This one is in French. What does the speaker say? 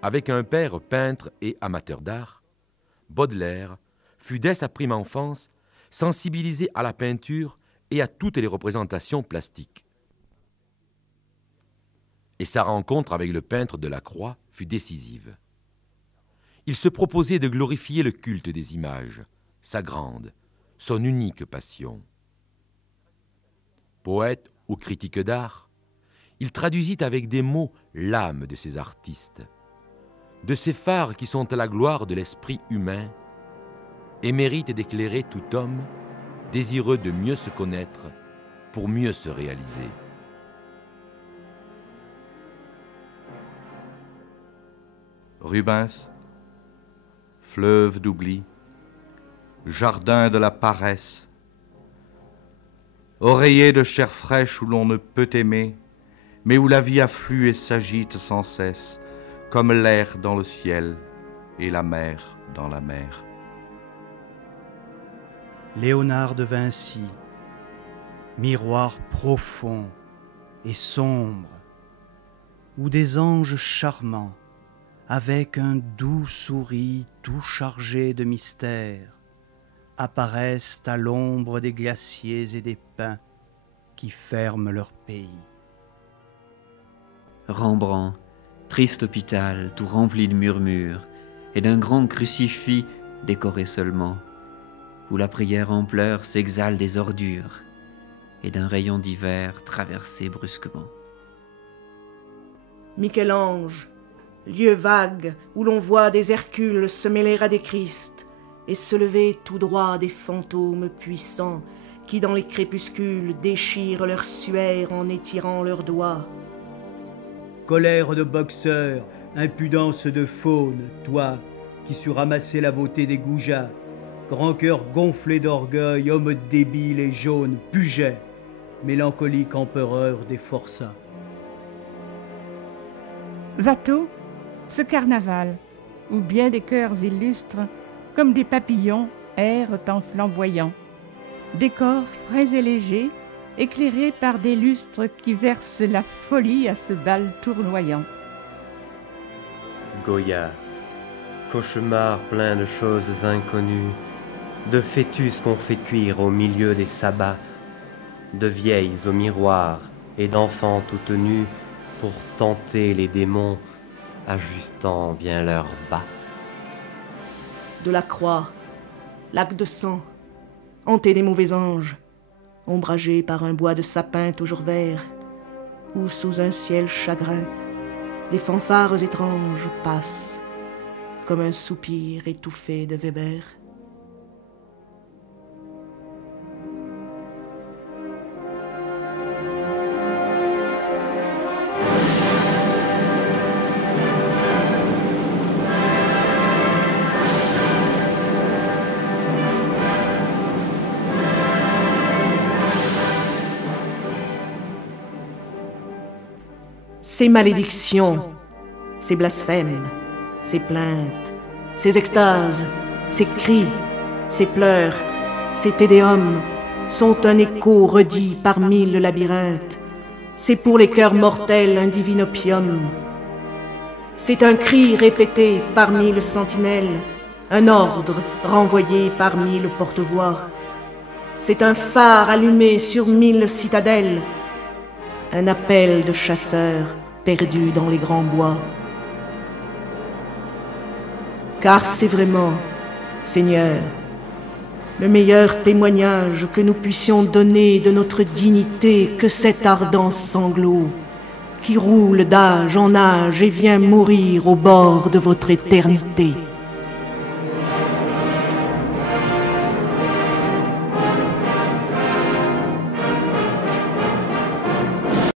Avec un père peintre et amateur d'art, Baudelaire fut dès sa prime enfance sensibilisé à la peinture et à toutes les représentations plastiques. Et sa rencontre avec le peintre Delacroix fut décisive. Il se proposait de glorifier le culte des images, sa grande, son unique passion. Poète ou critique d'art, il traduisit avec des mots l'âme de ces artistes, de ces phares qui sont à la gloire de l'esprit humain et méritent d'éclairer tout homme désireux de mieux se connaître pour mieux se réaliser. Rubens, fleuve d'oubli, jardin de la paresse, oreiller de chair fraîche où l'on ne peut aimer, mais où la vie afflue et s'agite sans cesse, comme l'air dans le ciel et la mer dans la mer. Léonard de Vinci, miroir profond et sombre, où des anges charmants, avec un doux souris tout chargé de mystère, apparaissent à l'ombre des glaciers et des pins qui ferment leur pays. Rembrandt, triste hôpital tout rempli de murmures et d'un grand crucifix décoré seulement, où la prière en pleurs s'exhale des ordures et d'un rayon d'hiver traversé brusquement. Michel-Ange, lieu vague où l'on voit des Hercules se mêler à des Christ et se lever tout droit des fantômes puissants qui dans les crépuscules déchirent leur suaire en étirant leurs doigts. Colère de boxeur, impudence de faune, toi qui sus ramasser la beauté des goujats, grand cœur gonflé d'orgueil, homme débile et jaune, Puget, mélancolique empereur des forçats. Watteau, ce carnaval, où bien des cœurs illustres, comme des papillons, errent en flamboyant. Décor frais et léger, éclairé par des lustres qui versent la folie à ce bal tournoyant. Goya, cauchemar plein de choses inconnues, de fœtus qu'on fait cuire au milieu des sabbats, de vieilles au miroir et d'enfants tout nus pour tenter les démons, ajustant bien leurs bas. Delacroix, lac de sang, hanté des mauvais anges, ombragé par un bois de sapin toujours vert, où sous un ciel chagrin, des fanfares étranges passent, comme un soupir étouffé de Weber. Ces malédictions, ces blasphèmes, ces plaintes, ces extases, ces cris, ces pleurs, ces tédéums sont un écho redit par mille labyrinthes. C'est pour les cœurs mortels un divin opium. C'est un cri répété par mille sentinelles, un ordre renvoyé par mille porte-voix. C'est un phare allumé sur mille citadelles, un appel de chasseurs perdus dans les grands bois. Car c'est vraiment, Seigneur, le meilleur témoignage que nous puissions donner de notre dignité que cet ardent sanglot qui roule d'âge en âge et vient mourir au bord de votre éternité.